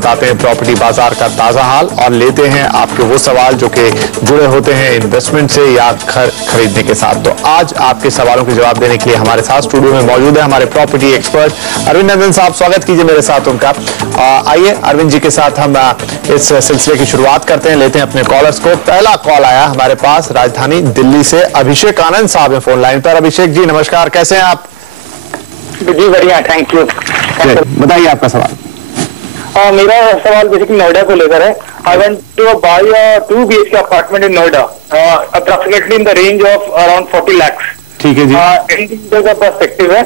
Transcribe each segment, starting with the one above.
बताते हैं प्रॉपर्टी बाजार का ताजा हाल और लेते हैं आपके वो सवाल जो कि जुड़े होते हैं इन्वेस्टमेंट से या घर खरीदने के साथ। तो आज आपके सवालों के जवाब देने के लिए हमारे साथ स्टूडियो में मौजूद है हमारे प्रॉपर्टी एक्सपर्ट अरविंद नंदन साहब। स्वागत कीजिए मेरे साथ उनका। आइए अरविंद जी के साथ हम इस सिलसिले की शुरुआत करते हैं, लेते हैं अपने कॉलर्स को। पहला कॉल आया हमारे पास राजधानी दिल्ली से, अभिषेक आनंद साहब है फोन लाइन पर। अभिषेक जी नमस्कार, कैसे हैं आप? जी बढ़िया, थैंक यू। बताइए आपका सवाल। मेरा सवाल बेसिकली नोएडा को लेकर है। I want to buy a 2 BHK apartment in Noida, approximately in the range of around 40 lakhs। ठीक है जी। एंड का पर्सपेक्टिव है,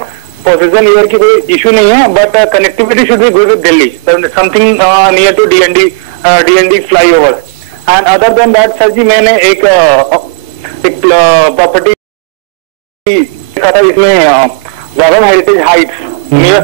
पोजीशन ईयर की कोई इशू नहीं है, but connectivity should be good with Delhi, something near to DND flyover. And other than that sir ji, मैंने एक प्रॉपर्टी देखा था इसमें Vaibhav heritage heights near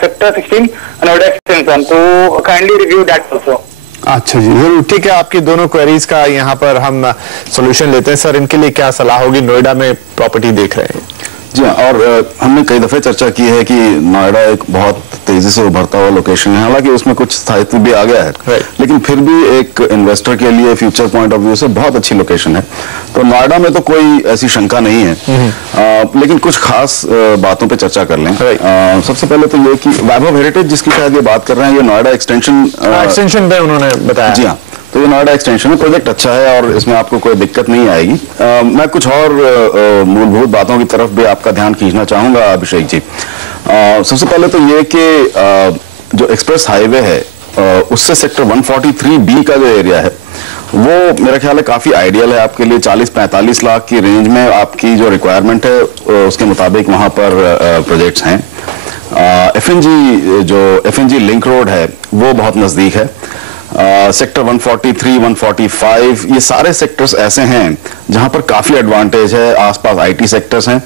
sector 16 Noida extension, तो काइंडली रिव्यू दैट आल्सो। अच्छा जी, जरूर, ठीक है। आपकी दोनों क्वेरीज का यहाँ पर हम सॉल्यूशन लेते हैं। सर इनके लिए क्या सलाह होगी? नोएडा में प्रॉपर्टी देख रहे हैं जी हाँ, और हमने कई दफे चर्चा की है कि नोएडा एक बहुत तेजी से उभरता हुआ लोकेशन है। हालांकि उसमें कुछ स्थायित्व भी आ गया है, लेकिन फिर भी एक इन्वेस्टर के लिए फ्यूचर पॉइंट ऑफ व्यू से बहुत अच्छी लोकेशन है। तो नोएडा में तो कोई ऐसी शंका नहीं है, लेकिन कुछ खास बातों पे चर्चा कर लें। सबसे पहले तो ये कि वैभव हेरिटेज जिसकी शायद ये बात कर रहे हैं, ये नोएडा एक्सटेंशन पे उन्होंने बताया। जी हाँ, तो ये नोएडा एक्सटेंशन प्रोजेक्ट अच्छा है और इसमें आपको कोई दिक्कत नहीं आएगी। मैं कुछ और मूलभूत बातों की तरफ भी आपका ध्यान खींचना चाहूंगा अभिषेक जी। सबसे पहले तो ये कि जो एक्सप्रेस हाईवे है उससे सेक्टर 143B का जो एरिया है वो मेरा ख्याल है काफी आइडियल है आपके लिए। 40-45 लाख की रेंज में आपकी जो रिक्वायरमेंट है उसके मुताबिक वहां पर प्रोजेक्ट्स हैं। FNG लिंक रोड है वो बहुत नजदीक है। सेक्टर 143, 145 ये सारे सेक्टर्स ऐसे हैं जहां पर काफी एडवांटेज है, आसपास IT सेक्टर्स हैं।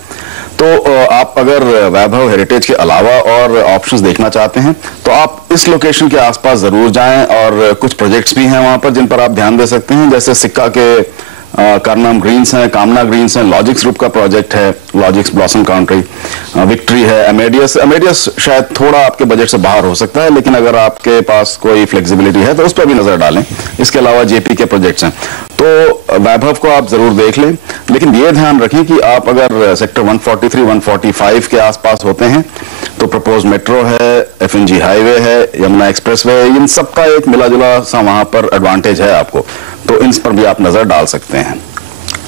तो आप अगर वैभव हेरिटेज के अलावा और ऑप्शंस देखना चाहते हैं तो आप इस लोकेशन के आसपास जरूर जाएं, और कुछ प्रोजेक्ट्स भी हैं वहां पर जिन पर आप ध्यान दे सकते हैं, जैसे सिक्का के कारनाम ग्रीन्स हैं, कामना ग्रीन्स हैं, लॉजिक्स ग्रुप का प्रोजेक्ट है, लॉजिक्स ब्लॉसम काउंट्री, विक्ट्री है, अमेडियस शायद थोड़ा आपके बजट से बाहर हो सकता है, लेकिन अगर आपके पास कोई फ्लेक्सिबिलिटी है तो उस पर भी नजर डालें। इसके अलावा JP के प्रोजेक्ट्स हैं, तो वैभव को आप जरूर देख लें। लेकिन ये ध्यान रखें कि आप अगर सेक्टर 143, 145 के आसपास होते हैं तो प्रपोज मेट्रो है, FNG हाईवे है, यमुना एक्सप्रेस वे, इन सबका एक मिला जुला सा वहां पर एडवांटेज है आपको, तो इन पर भी आप नजर डाल सकते हैं।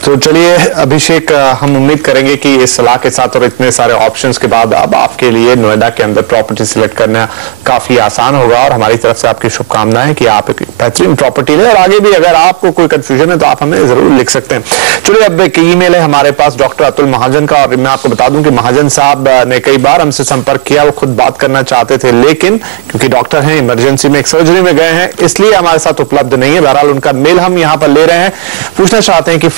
तो चलिए अभिषेक, हम उम्मीद करेंगे कि इस सलाह के साथ और इतने सारे ऑप्शंस के बाद अब आपके लिए नोएडा के अंदर प्रॉपर्टी सिलेक्ट करना काफी आसान होगा, और हमारी तरफ से आपकी शुभकामनाएं कि आप एक बेहतरीन प्रॉपर्टी लें। और आगे भी अगर आपको कोई कंफ्यूजन है तो आप हमें जरूर लिख सकते हैं। चलिए अब एक ईमेल है हमारे पास डॉक्टर अतुल महाजन का, और मैं आपको बता दूं कि महाजन साहब ने कई बार हमसे संपर्क किया, वो खुद बात करना चाहते थे, लेकिन क्योंकि डॉक्टर हैं इमरजेंसी में एक सर्जरी में गए हैं इसलिए हमारे साथ उपलब्ध नहीं है। बहरहाल उनका मेल हम यहाँ पर ले रहे हैं। पूछना चाहते हैं कि